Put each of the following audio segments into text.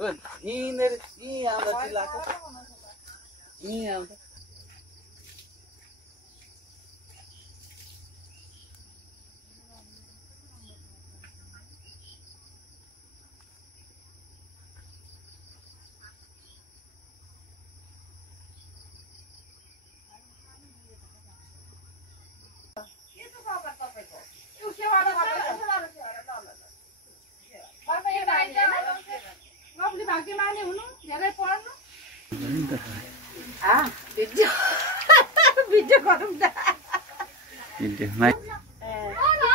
यहीँनिर यहीँ आउँदा चिलाएको यहीँ आउँदा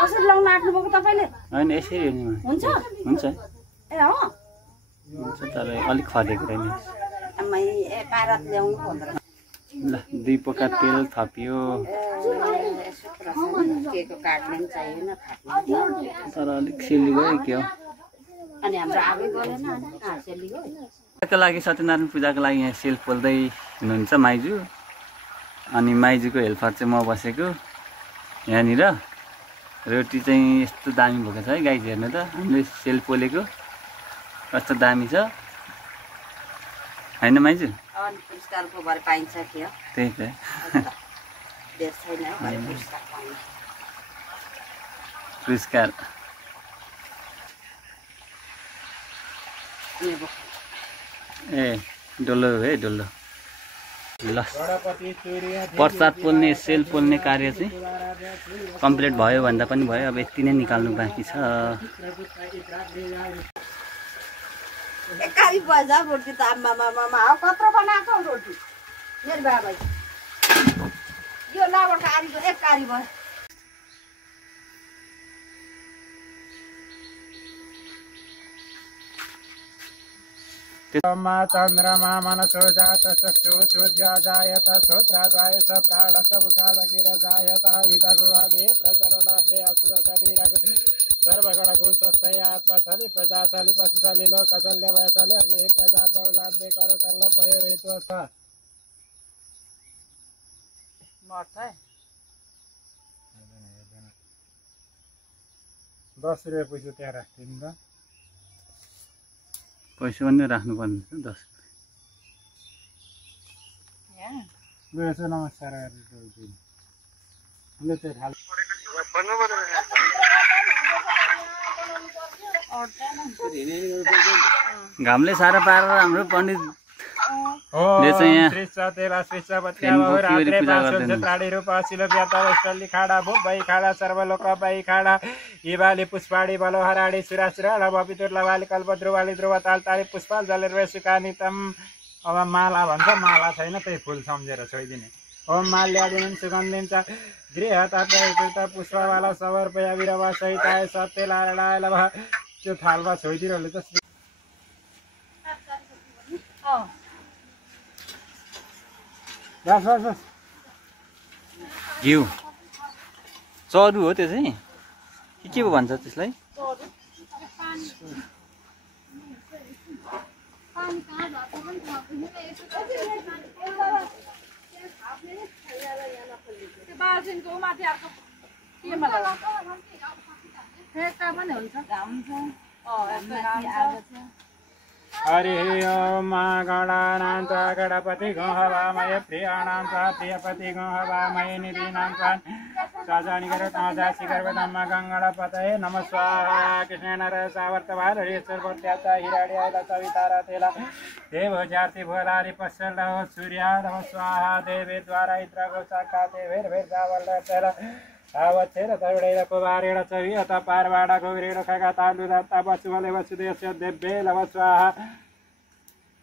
कसरी लाउन आँट्नुभएको तपाईँले? होइन यसरी हुन्छ हुन्छ ए हो हुन्छ तर अलिक खदेको रहेन पारत ल्याउनु भन्दा ल 2 पोका तेल थपियो केको काट्ने पनि चाहिएन खाट्ने तर अलिक सेली गयो के हो अनि हाम्रो आगै गरेन सेली गयो पूजाको लागि सत्यनारायण पूजाको लागि यहाँ सेल पोल्दै हुनुहुन्छ माइजू अनि माइजूको हेल्पर चाहिँ म बसेको यहाँनिर रोटी चाहिँ यस्तो दामी भएको छ है गाइज हेर्नु त हामीले सेल पोलेको कस्तो दामी छ होइन माइजू अनि पुरस्कारको भर पाइन्छ के हो त्यही त देश छैन है पुरस्कार पाउने पुरस्कार ए डल्लो है डल्लो ल प्रसाद पोल्ने सेल पोल्ने कार्य चाहिँ कम्प्लिट भयो भन्दा पनि भयो अब यति नै निकाल्नु बाँकी छ एकारी बजा रोटी त आमा कत्रो बनाएको रोटी मेरो बाबा यो लाबर कारीको एक कारी भयो चंद्रमा मनसो जात चक्षु सूर्य जायत श्रोत्राद्वाय स प्राण सबुखादगिर जायत हितगुहागे प्रचरणाद्य असुरशरीरग सर्वगणगु स्वस्थय आत्मा चलि प्रजा चलि पशु चलि लोक चल्य भय चलि अग्नि प्रजा बहुलाद्य करो तल्ल पय रेतो छ मर्छ है 10 रुपैयाँ पैसा त्यहाँ राख्दिनु त पैसा पनि राख्नुपर्ने छ 10 रुपियाँ यसो नमस्कार गरेर ले त्यो खाल घामले सारा पारेर हाम्रो पण्डित पुष्पाडी बलो हराडी सुरासुरा लपितुर लवाली कल्प ध्रुवाली ध्रुव ताल ताली पुष्पाल जलेर सुकानितम अब माला भन्छ माला छैन त्यही फुल सम्झेर छोइदिने ओम माल्यादिनं सुगन्धिं च गृह तत्र पुष्पवाला सवर्पया विरवा सहिताय सत्य लाय लभ त्यो थालमा छोइदिरले त बस घिउ चरु हो त्यो चाहिँ के भन्छ त्यसलाई हरि ओम गणानां च गणपति गो हवामय प्रियाणां च प्रियपति गो हवामय निधीनां च साजानिकरताजासि गर्वधम्म गङ्गणपतये नमः स्वाहा कृष्ण नर सावर्तवार हरेश्वर भट्ट्याचा हिरण्याला सवितारा तेला देव जाति भोलारि पश्चल सूर्या नमः स्वाहा देवे द्वारा इन्द्रगो साका देवेर भेर जावल तेला आवच्छेद तरुडेर कुमारेण चवि अत पारवाडा गौरेण खगा तालुदत्ता वसुमले वसुदेवस्य देव्ये नमः स्वाहा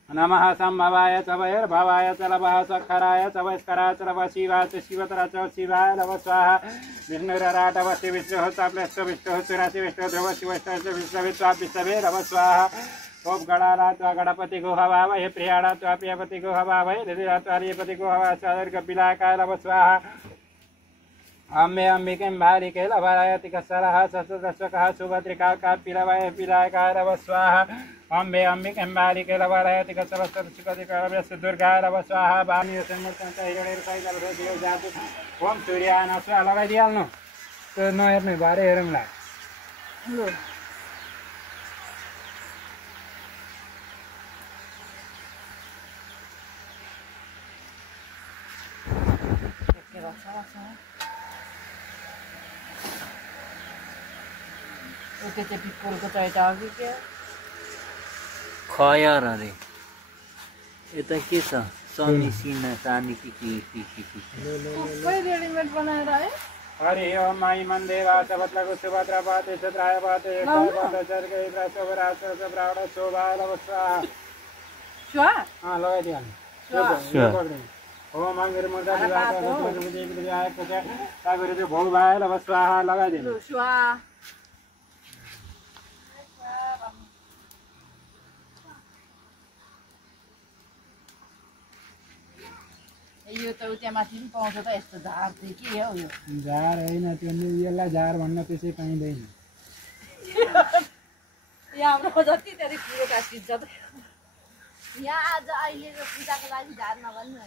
नमः संभवाय च वैर्भवाय च लभः सखराय च वैस्कराय च लभः शिवाय च शिवतरा च शिवाय नमः स्वाहा विष्णुराटवस्य विष्णुः चाप्लश्च विष्णुः सुरासि विष्णुः ध्रुवस्य वैष्णवस्य विष्णुवित्वा विष्णवे नमः स्वाहा ओम गणानात्वा गणपति गो हवामहे प्रियाणात्वा प्रियपति गो हवामहे निधिनात्वा नियपति गो हवामहे सादर्गपिलाकाय नमः स्वाहा अम्बे अम्बिके भारिके लभरायति कसरः ससुरस्वकः सुभद्रिका पिलवय पिलाकाय नमः स्वाहा अम्बे अम्बिके भारिके लभरायति कसरस्वकः दुर्गाय नमः स्वाहा बानी सम्मतन्त हिरणेर सैदल देव जातु ओम सूर्याय नमः स्वाहा लगाइदिहाल्नु त्यो नहेर्नु भरे हेरौँला त्यो चाहिँ पिपलको चैटा हो कि के खयर अरे यता के छ सनी सिना चाँदी सबै रेडिमेड बनाएर है हरि ओम माई मन्देवा सबतलको सुभद्रा पाते छत्राय पाते एकताय चर्के प्रसवरास ब्राह्मण शोभा लवस्वा स्वा लगाइदिहाल्नु ओम अङ्गिर मुद्दा आएको छ तागुरी चाहिँ भौ भाइ लवस्वा लगाइदिनु स्वा यो त त्यहाँ माथि पनि पाउँछ त यस्तो झार चाहिँ के हो यो झार होइन त्यो यसलाई झार भन्न त्यसै पाइँदैन यहाँ हाम्रो जति धेरै कुरो काटिन्छ त यहाँ आज अहिलेको पूजाको लागि झार नभन्नु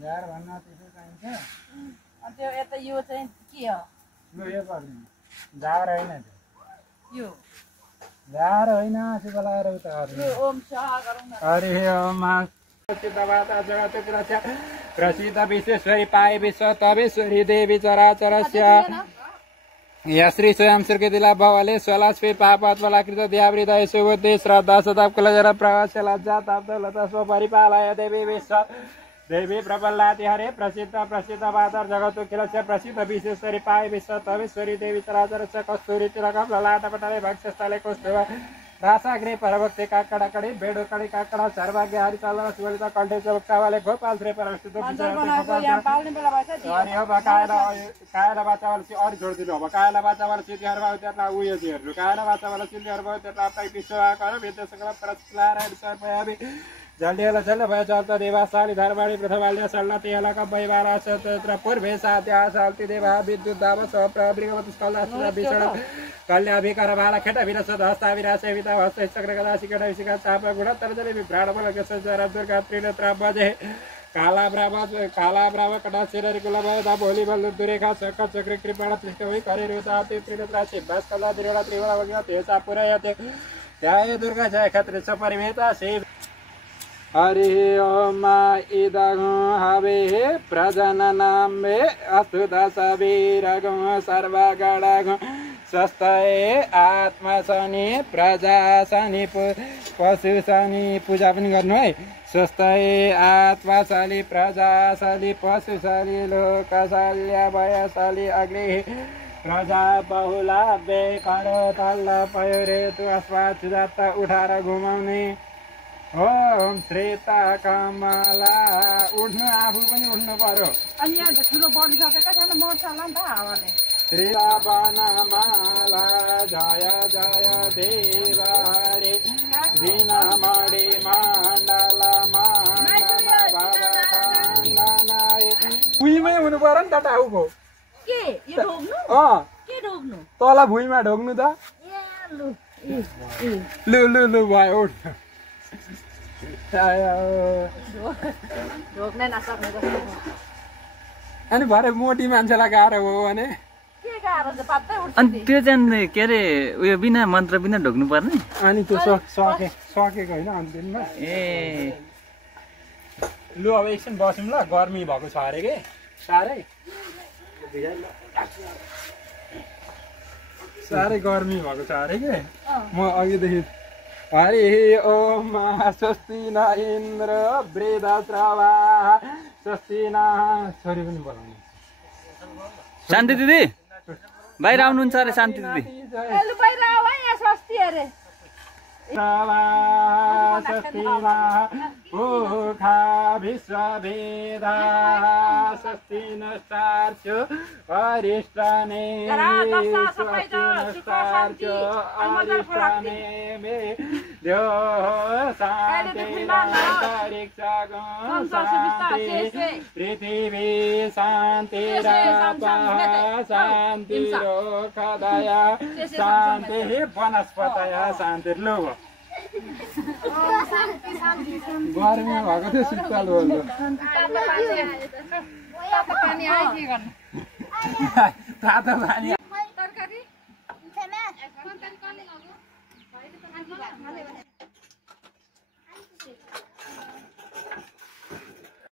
झार भन्न त्यसै पाइन्छ अनि त्यो यता यो चाहिँ के हो यो पर्ने झार होइन यो झार होइन सिपा लगाएर उता ओम स्वाहा गरौँ न हरि ओम प्रसिद्ध विश्वेश्वरी पाए विश्व तवेश्वरी देवी चराचरस्य श्री स्वयं श्रीला भवले स्वलास्वी पापत्वलाकृत द्यावृदय सुबुद्धि श्रद्धा सदाकुलजर प्रवास्य लज्जा ताप्तलता स्वपरिपालय देवी विश्व देवी प्रबलाति हरे प्रसिद्ध वादर जगतो खिलस्य प्रसिद्ध विश्वेश्वरी पाए विश्व तवेश्वरी देवी चराचरस्य कस्तूरी तिलकम ललाटपटले भक्ष्यस्थले कौस्तुभ रासाग्रे परभक्ति काकड़ाकड़ी बेडोकड़ी काकड़ा सर्वाग्य हरिचाल सुवलिता कंठे चौका वाले गोपाल श्री परस्थित हरियो कायला बाचा वाला और जोड़ दिनु अब कायला बाचा वाला सिद्धिहरु भयो त्यसलाई उयो दिहरु कायला बाचा वाला सिद्धिहरु भयो त्यसलाई तपाई विश्वकर विद्यासकल प्रचलार सर्पयाबि जल्दियाला चल्ला भयो चल्ता देवासाली धरबाडी प्रथमाल्य सल्ला तेला का बैवारा सत्र पूर्वे साध्या साल्ति देवा विद्युत दाव सप्रब्रिगवत स्कल्ला विषण कल्याभिकर बाला खेटा विरसद हस्ता विरासे विता हस्त चक्र गदा सिकटा विसिका चाप गुण तरजले विभ्राण बल गस जरा दुर्गा त्रिनेत्रा बजे काला ब्रावा कटा सिररि कुला दा भोलि बल दुरेखा चक्र चक्र कृपण पृष्ठ होई करे रुता त्रिनेत्रा शिवास कला त्रिवला त्रिवला वग्या तेसा पुरयते जय दुर्गा जय खत्र परिमेता शिव हरि ओम इदं हवे प्रजननाम्बे अस्तु दशवीरगं सर्वगणगं स्वस्तये आत्मशनि प्रजाशनि पशुशनि पूजा पनि गर्नु है स्वस्तये आत्मशनि प्रजाशनि पशुशनि लोकशल्य वयशलि अग्नि प्रजा बहुला बेकर तल्ल पयोरे तु अस्वाद सुजात उठाएर घुमाउने ओम श्रेता कमला उठ्नु आफू पनि उठ्नु पर्यो अनि यहाँ ठुलो बढिसकेका छैन मर्छ होला नि त हावाले श्रीला बनमाला जय जय देवा हरे दिनमणि मण्डला मण्डला भवकान्दनाय भुइँमै हुनु पर्यो नि त टाउको के यो ढोग्नु के ढोग्नु तल भुइँमा ढोग्नु त लु लु लु भयो उठ ढोक्नै नसक्ने जस्तो अनि भरे मोटी मान्छेलाई गाह्रो हो भने के गाह्रो छ पत्तै उठ्छ अनि त्यो चाहिँ के अरे उयो बिना मन्त्र बिना ढोग्नु पर्ने अनि त्यो सकेको होइन अन्तिममा ए लु अब एकछिन बसौँ ल गर्मी भएको छ अरे के साह्रै गर्मी भएको छ अरे के म अघिदेखि हरि ओम स्वस्ति न इन्द्र वृद्धश्रवा स्वस्ति न छोरी पनि बोलाउनु शान्ति दिदी बाहिर आउनुहुन्छ अरे शान्ति दिदी लु बाहिर आऊ है यहाँ स्वस्ति अरे स्वस्ति न उखा विश्ववेदा स्वस्ति न सार्चो अरिष्टने स्वस्ति न सार्चो अरिष्टने देव शान्तिरन्तरिक्षगो शान्ति पृथिवी शान्तिरापः शान्तिरोखदया शान्तिः वनस्पतयः शान्तिर्लु गर्मी भएको थियो शीतल बोल्नु तातो पानी